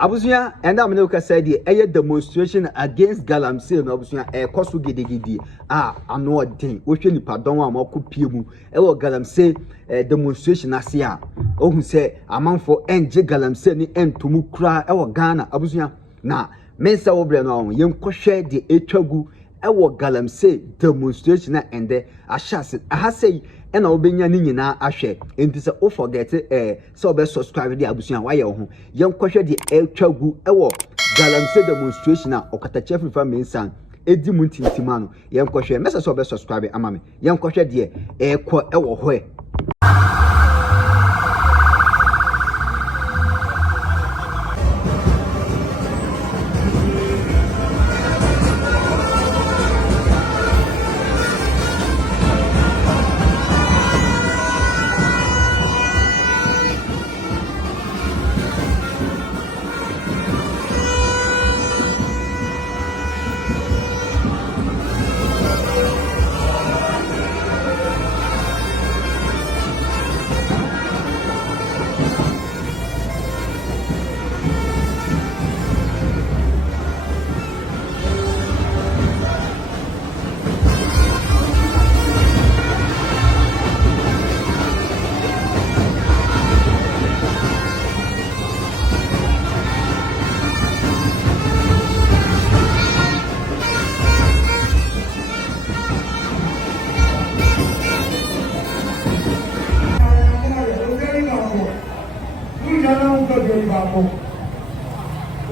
Abusia and America said a demonstration against Galamsey no Abusia e koso gidi ano odin wo hwe nipa don a makopie mu e wo Galamsey demonstration ase a ohun se amanfo enje Galamsey ni entumu kura e wo Ghana Abusia na mensa wo bre no yenkohwe de etwagu e wo Galamsey demonstration na ende ahase ahase ena obenya ni nyina ahwe enti se o forget se obe subscribe de abusuan wa ye ho yenkohwe de etwagu ewo Galamsey demonstration na Okatakyie Afrifa mensan edi mu ntintima no yenkohwe message se obe subscribe ama me yenkohwe de ekọ ewo ho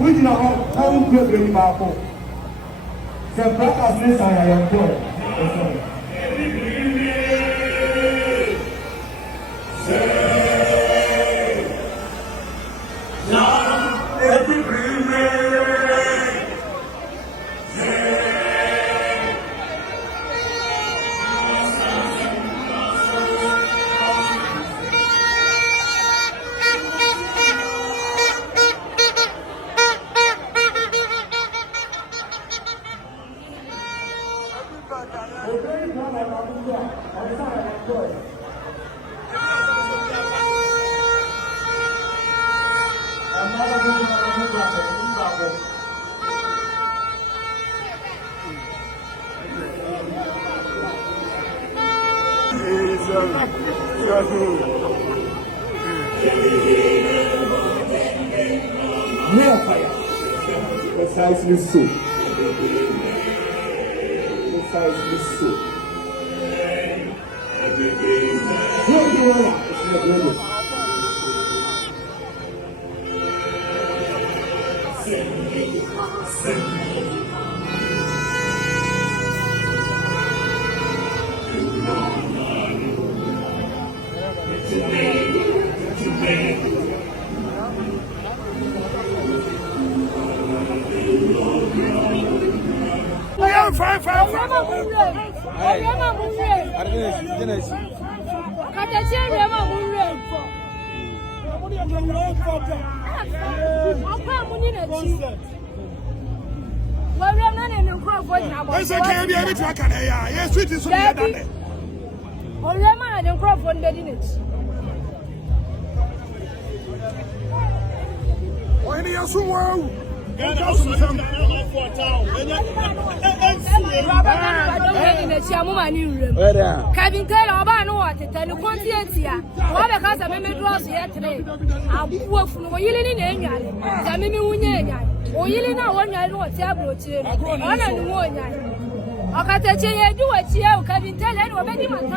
We did not have to do Bapo. The brothers list I am told. Precisely so. Precisely so. Kevin Taylor, I know what it and Quantia. What a casa made lost yet today. I'll work from Yelling in England, Tamini Unya, or Yelling out 1 year or Tableau, one and 1 year. Okatakyie, do what you Kevin Taylor, or many months.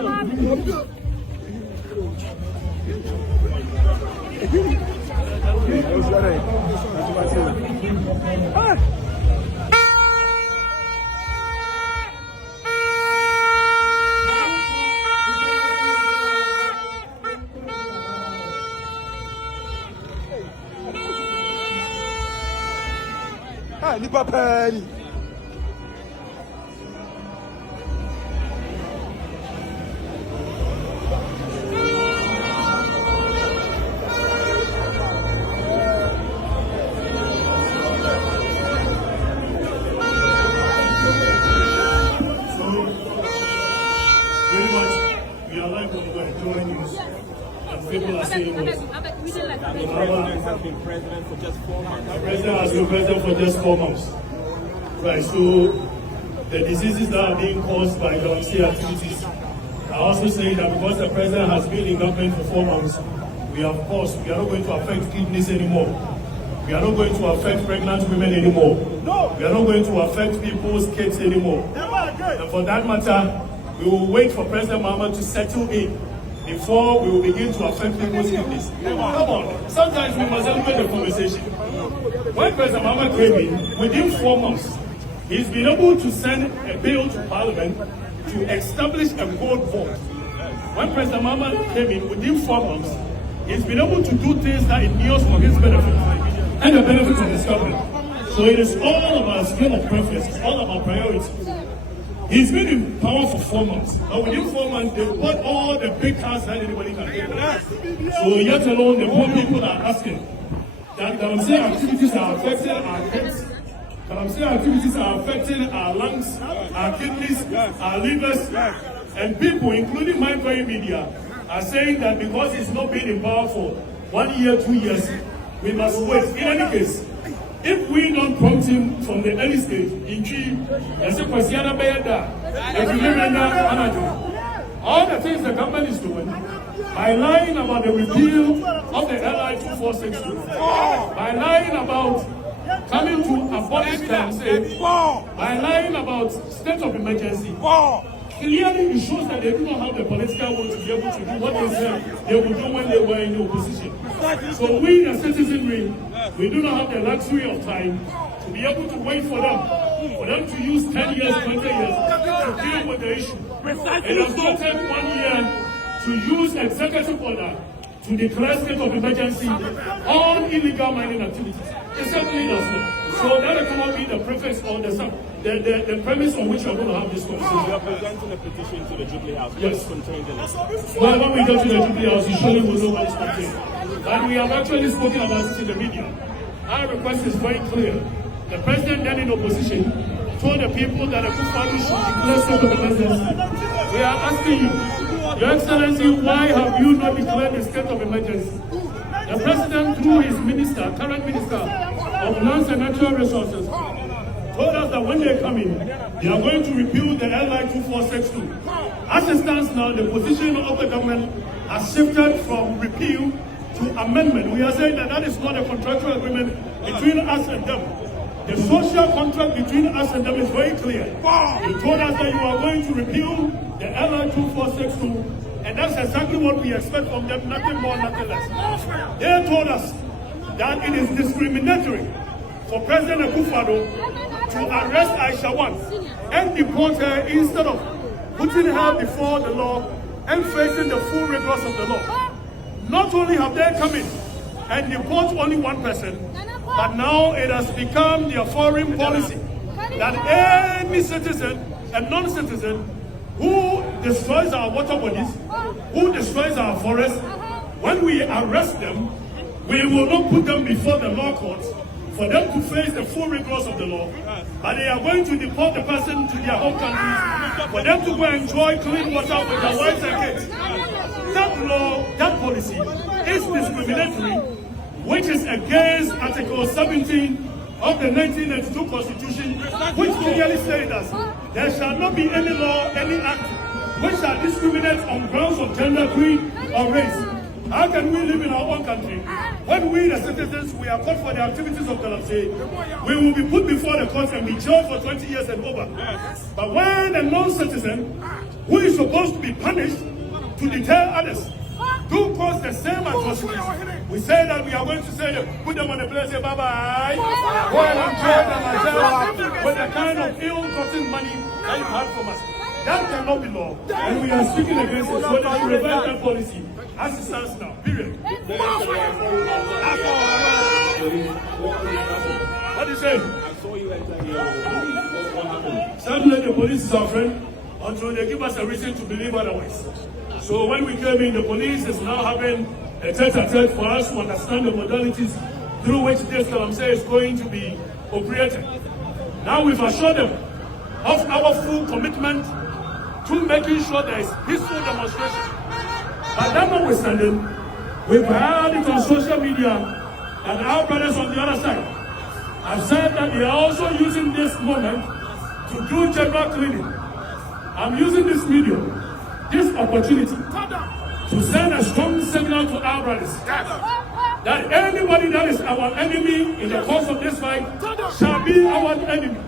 Nipa pani. Very much, we are like to join you. And people are saying, have been president for just 4 months. The president has been president for just 4 months. Right, so the diseases that are being caused by Galamsey activities are also saying that because the president has been in government for 4 months, we are not going to affect kidneys anymore. We are not going to affect pregnant women anymore. No. We are not going to affect people's kids anymore. And for that matter, we will wait for President Mahama to settle in before we will begin to affect people's kidneys. Come on. Sometimes we must elevate the conversation. When President Mahama came in, within 4 months, he's been able to send a bill to Parliament to establish a gold vault. When President Mahama came in, within 4 months, he's been able to do things that endures for his benefit and the benefit of his government. So it is all about scale of preference, it's all about priorities. He's been in power for 4 months, but within 4 months, they bought all the big cars that anybody can get. So yet alone, the poor people are asking that Galamsey activities are affecting our heads, Galamsey activities are affecting our lungs, our kidneys, our livers, and people, including my very media, are saying that because he's not been in power for 1 year, 2 years, we must wait. In any case, if we don't prompt him from the early stage, all the things the government is doing, by lying about the repeal of the LI 2462, by lying about coming to abolish Galamsey, by lying about state of emergency, clearly it shows that they do not have the political will to be able to do what they said they would do when they were in the opposition. So we, the citizenry, we do not have the luxury of time to be able to wait for them to use 10 years, 20 years to deal with the issue. It has not taken 1 year to use executive order to declare state of emergency on illegal mining activities. It certainly does not. So that cannot be the preface or the premise on which we are going to have this conversation. You are presenting a petition to the Jubilee House. What Yes. is contained in it? Well, when we go to the Jubilee House, you surely will know what is contained. And we have actually spoken about it in the media. Our request is very clear. The president then in opposition told the people that the Akufo-Addo should declare state of emergency. We are asking you, Your Excellency, why have you not declared the state of emergency? The president, through his minister, current minister of Lands and Natural Resources, told us that when they come in, they are going to repeal the LI 2462. As it stands now, the position of the government has shifted from repeal to amendment. We are saying that that is not a contractual agreement between us and them. The social contract between us and them is very clear. You told us that you are going to repeal the LI 2462, and that's exactly what we expect from them, nothing more, nothing less. They told us that it is discriminatory for President Akufo-Addo to arrest Aisha once and deport her instead of putting her before the law and facing the full rigors of the law. Not only have they come in and deport only one person, but now it has become their foreign policy that any citizen and non-citizen who destroys our water bodies, who destroys our forests, when we arrest them, we will not put them before the law courts for them to face the full rigors of the law, but they are going to deport the person to their home countries for them to go and enjoy clean water with their wives and kids. That law, that policy is discriminatory, which is against Article 17 of the 1982 Constitution, which clearly says that there shall not be any law, any act, which shall discriminate on grounds of gender, creed, or race. How can we live in our own country when we, the citizens, we are caught for the activities of Galamsey? We will be put before the courts and be jailed for 20 years and over. But when a non-citizen, who is supposed to be punished to deter others, do cause the same atrocities, we say that we are going to say, put them on the place, say bye-bye, go and enjoy themselves with the kind of ill-gotten money that you had from us. That cannot be law, and we are speaking against it, so that you reverse that policy as it stands now, period. What do you say? I saw you enter here with the police. What happened? Certainly the police is our friend until they give us a reason to believe otherwise. So when we came in, the police is now having a tete-a-tete for us to understand the modalities through which this Galamsey is going to be operated. Now we've assured them of our full commitment to making sure there is peaceful demonstration. But that notwithstanding, we've heard it on social media and our brothers on the other side have said that they are also using this moment to do general cleaning. I'm using this video, this opportunity, to send a strong signal to our brothers that anybody that is our enemy in the course of this fight shall be our enemy.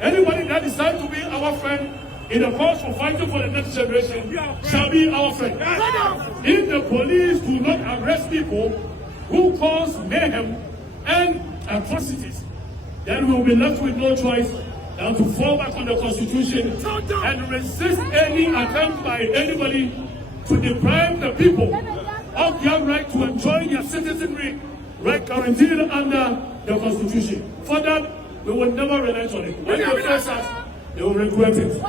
Anybody that decides to be our friend in the course of fighting for the next generation shall be our friend. If the police do not arrest people who cause mayhem and atrocities, then we will be left with no choice than to fall back on the Constitution and resist any attempt by anybody to deprive the people of their right to enjoy their citizenry right guaranteed under the Constitution. For that, we will never relent on it. When they face us, they will regret it.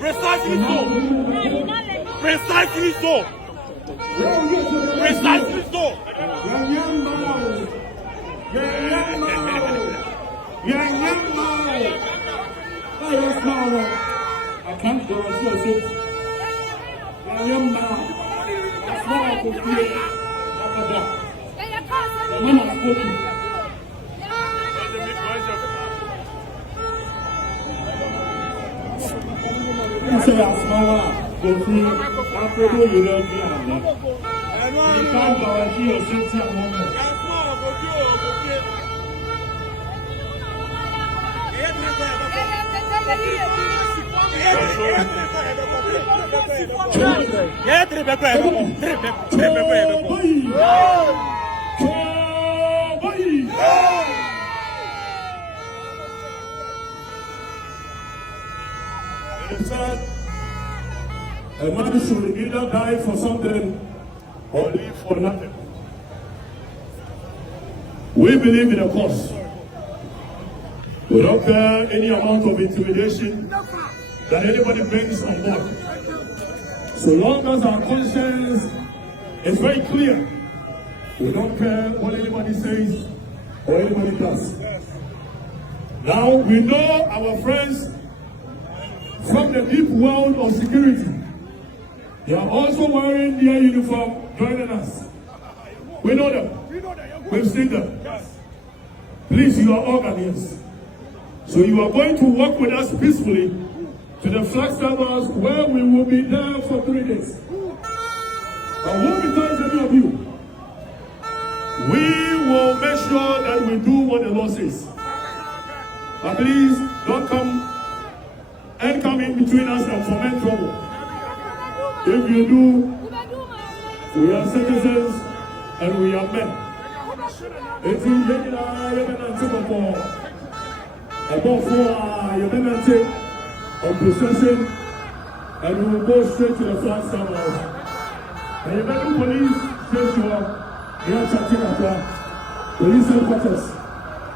Precisely so. Precisely so. Precisely so. I can't guarantee you. I am now. A man should either die for something or live for nothing. We believe in a cause. We don't care any amount of intimidation that anybody brings on board. So long as our conscience is very clear, we don't care what anybody says or anybody does. Now we know our friends from the deep world of security. They are also wearing their uniform, joining us. We know them. We've seen them. Please, you are all Ghanaians. So you are going to work with us peacefully to the Flagstaff House, where we will be there for 3 days. I won't be telling any of you. We will make sure that we do what the law says. But please, don't come in between us and foment trouble. If you do, we are citizens and we are men. If you get it, on procession, and we will go straight to the Flagstaff House. And the police station, they are chatting about police headquarters.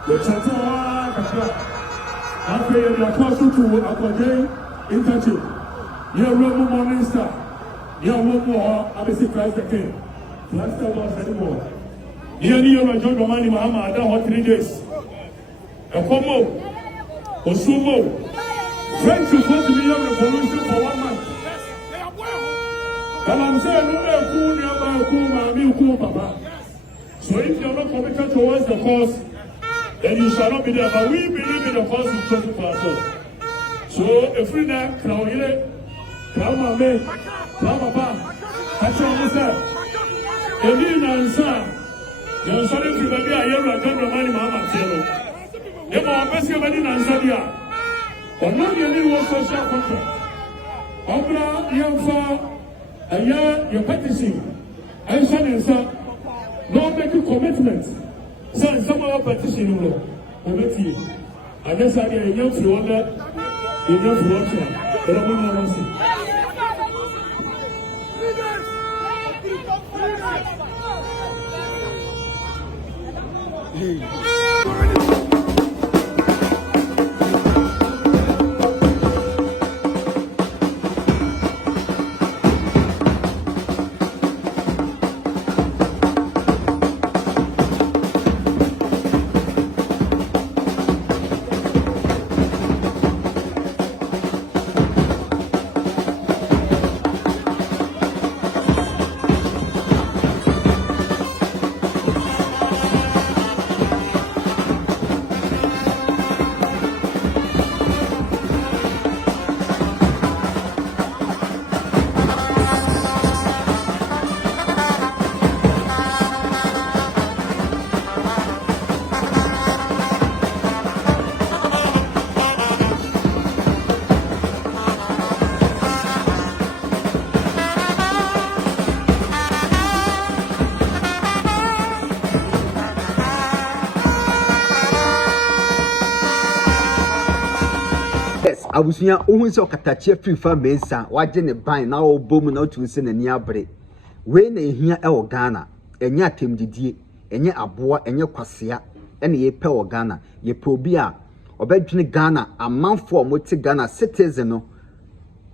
They chatting after they are close to Okatakyie Interchange. You are Roman Morning Star. You are one more, obviously Christ the King. Flagstaff House anymore. You are John Romani Mahama, I don't 3 days. Okomo, Osumo, French is going to be a revolution for 1 month. Galamsey, no Papa. So if you are not committed towards the cause, then you shall not be there. But we believe in the cause we chose for ourselves. So if we now crown it, crown my man, crown Papa, that's all I said. And you know, you're sorry to be a year and don't remind Mama. If our best in Ansabia, or not your new social contract. Obra, Yamfa, a year, your petition, and son and son, no make a commitment. So, in some of our petition, you know, unless I get a young flutter, you know, for but I'm not answering. abusunya ohun se Okatakyie Afrifa mensa waje ne ban na obom na otu nse na ni abre we na ehia e wo Ghana enye atemdidie enye aboa enye kwasea ene ye pe wo Ghana ye pe obi a obedwene Ghana amanfo mo te Ghana citizen no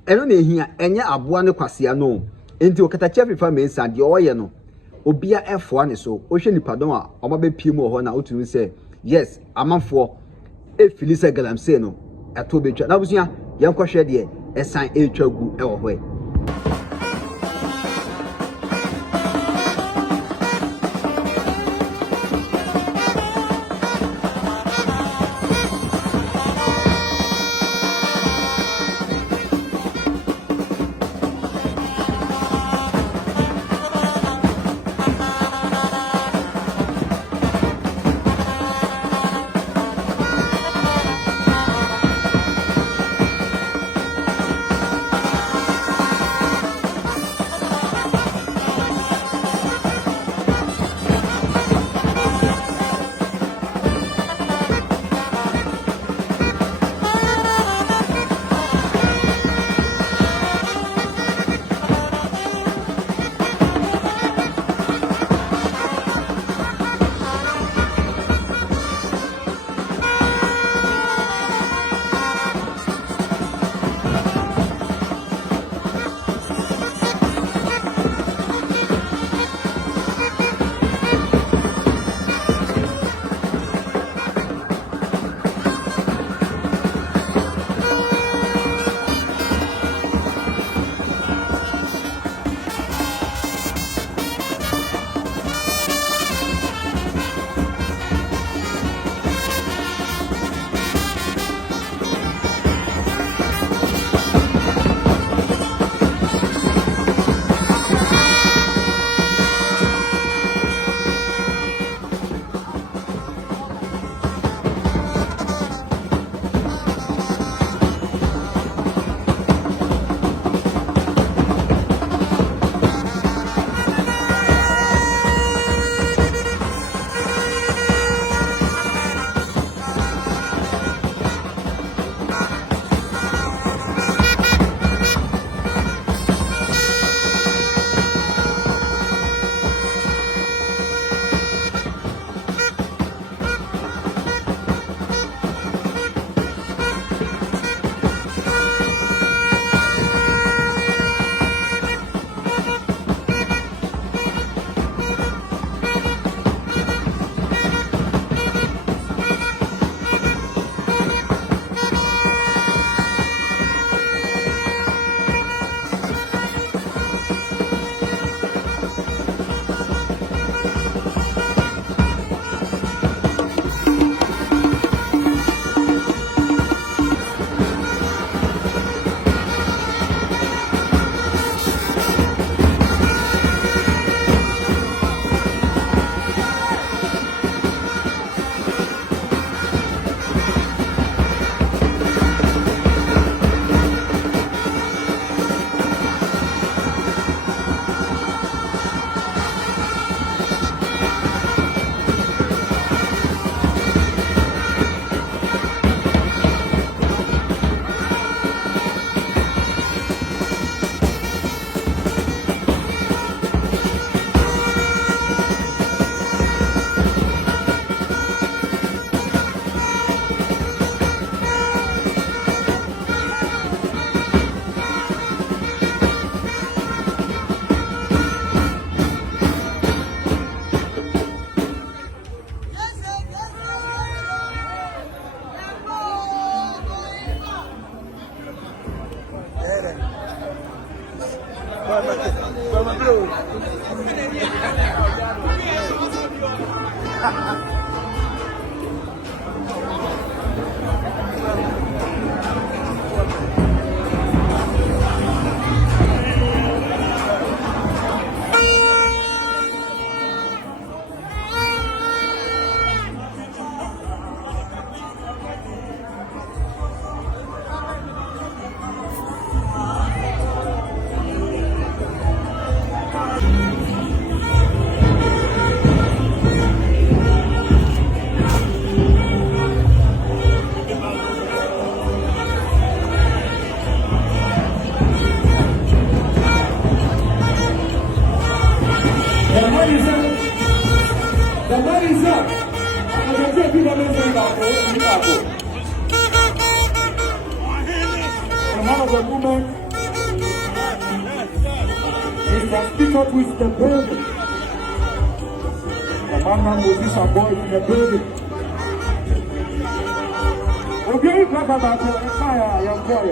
eno na ehia enye aboa ne kwasea no enti Okatakyie Afrifa mensa de oye no obi a efo ane so ohwe nipadon a omabe pie mu ho na otu nse yes amanfo efilisa Galamsey no ato betwa na busunya yankɔhwɛ de esan etwa gu ɛwɔ hɔ man of the movement is to speak up with the building. The man Moses and boys in the building. Okay, clap about your fire, young boy.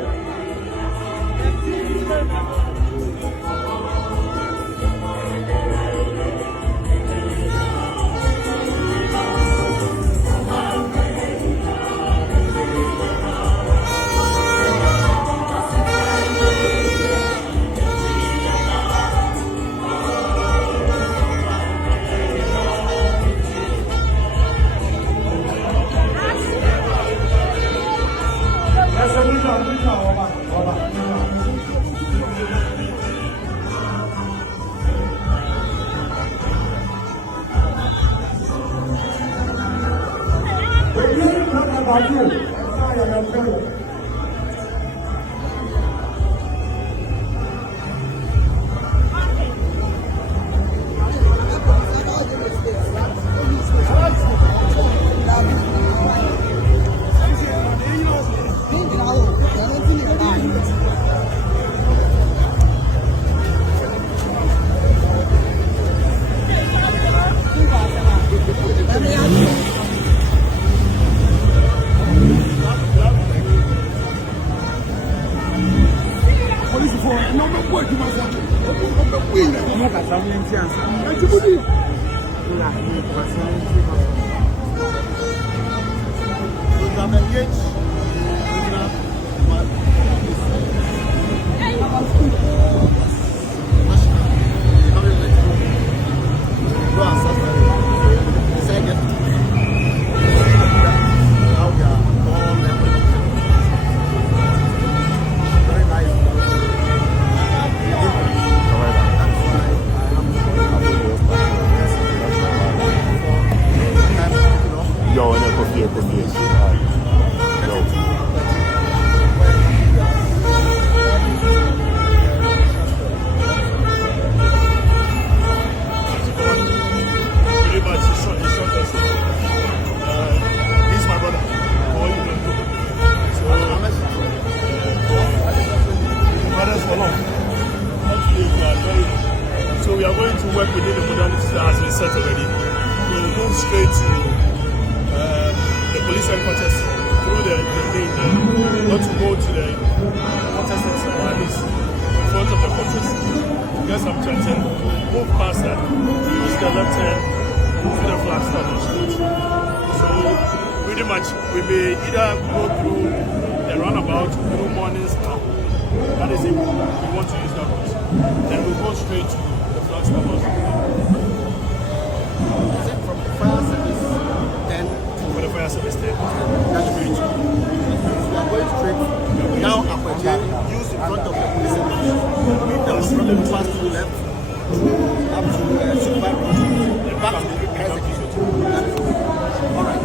So we are going to work within the modalities that has been set already. We will move straight to the police headquarters through the main, not to go to the contestants at least in front of the contest. Get some chanting, move past that, use the left hand to the flag stop on street. So pretty much we may either go through the roundabout through mornings now. That is it. We want to use that route. Then we go straight to the flag stop on street. Is it from the fire service then? For the fire service then. That's straight. We are going straight down Okatakyie, use in front of the police station. From the pass to the left, up to Super Road, back to the executive. All right.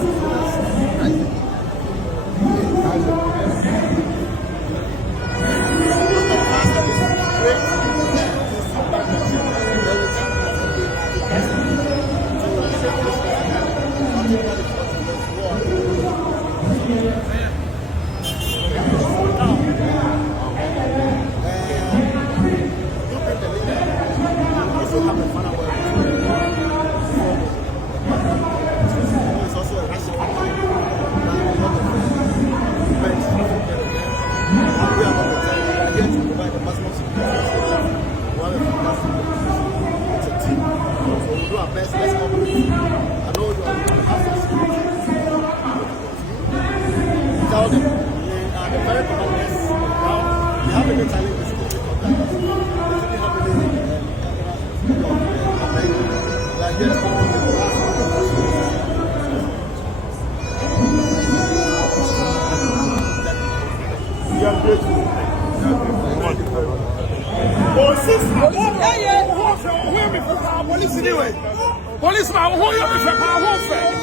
Policeman, who you be from our home friend?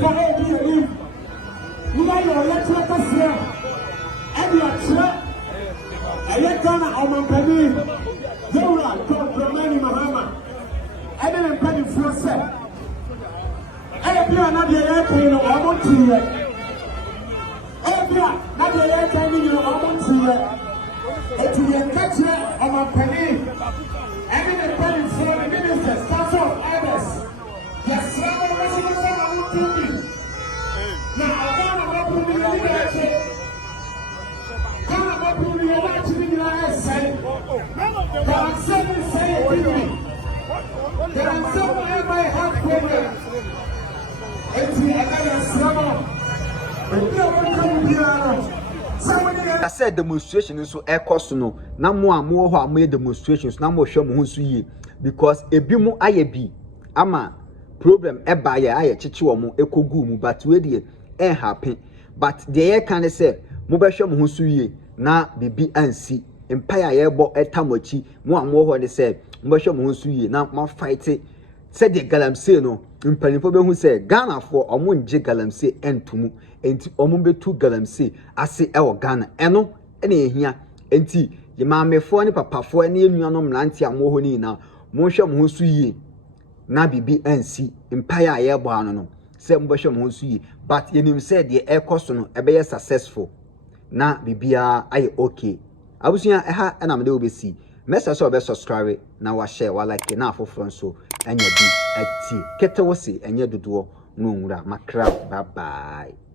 for ADA. You know your electrical sphere. And your truck. I let Ghana on my penny. Zora, talk to many Mahama. I didn't penny for a set. I do another airplane or I want to hear. Not the airplane you want to hear. It's the catcher of my penny. I didn't penny for the minister, staff of others. Yes, I'm resident from my now, I want to know I said demonstration so air cost no na more demonstrations na mo hwe mo nso yie because ebi mu aye ama problem eba ya aye chichi wo mo ekogu mu but we dey happen but the can say mo be hwe mo nso yie na bibi ansi empire ye bo etamochi mo ho ne say mo be hwe mo nso yie na ma fight said the Galamsey no mpanifo be hu say Ghana for omo nje Galamsey entumu enti omo betu Galamsey ase e wo Ghana eno na ehia enti ye maamefo ne papafo ne enuanom nanti amoho ni na mo hwe mo nso yie na bibi ansi empire ye bo ano no say mo be hwe mo nso yie but yenim say the ekoso no ebe ye successful na bibia aye okay abusuya eha na me de obesi message so be subscribe na wa share wa like na afoforo nso anya bi ati kete wo se enye dodo no nwura makra bye bye.